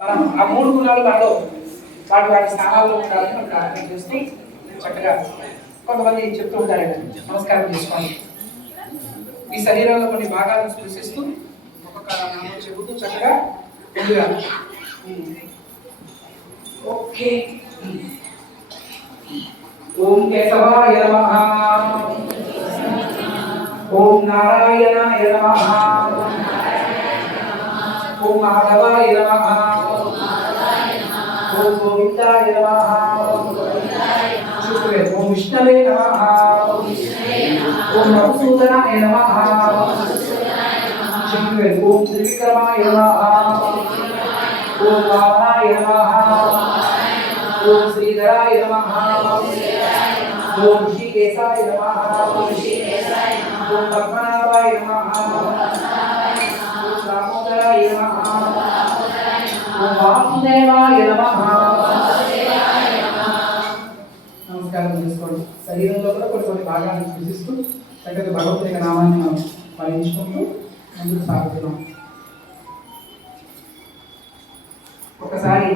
మనం ఆ మూడు గుణాలు మనలో వాటి వాటి స్థానాల్లో ఉండాలని మనం ప్రార్థన చేస్తూ చక్కగా కొంతమంది చెప్తూ ఉంటారండి. నమస్కారం చేసుకోండి. ఈ శరీరంలో కొన్ని భాగాలను స్పృశిస్తూ ఒక్కొక్క నామం చెబుతూ చక్కగా ముందుగా ఓకే. ఓం కేశవాయ నమః, ఓం నారాయణాయ నమః, ఓం మాధవాయ నమః, ఓం గోవిందాయ నమః, ఓం విష్ణవే నమః, ఓం మధుసూదనాయ నమః, ఓం త్రివిక్రమాయ నమః, ఓం వామనాయ నమః, ఓం శ్రీధరాయ నమః, ఓం ఋషికేశాయ నమః, ఓం పద్మనాభాయ నమః, ఓం దామోదరాయ నమః, ఓం వాసుదేవాయ నమః. నమస్కారం చేసుకోండి. శరీరంలో కూడా కొన్ని భాగాలను సూచిస్తూ చక్కగా భగవంతుని యొక్క నామాన్ని మనం స్మరించుకుంటూ ముందుకు సాగుతున్నాం. ఒకసారి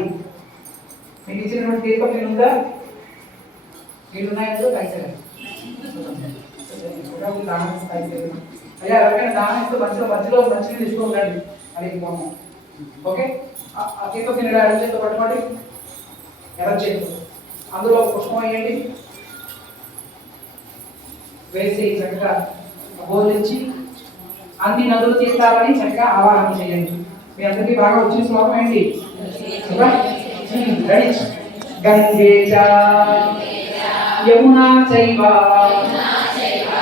మీకు ఇచ్చినటువంటి దీపం ఉందా? మీరున్నాయో పైసలు దానం పైసలు అయ్యా ఎవరికైనా దానం ఇస్తూ మధ్యలో మంచిగా తీసుకో ఉండండి. అది ఓకే. ఆ చేతితో తినడా ఎడ చేతితో పట్టుకోండి, ఎర్ర చేతితో అందులో పుష్పం వేయండి, వేసి చక్కగా బోధించి అన్ని నదులు తీర్థాలని చక్కగా ఆవాహన చేయండి. మీ అందరికీ బాగా వచ్చిన శ్లోకం ఏంటి? రెడీ. గంగే చ యమునా చైవ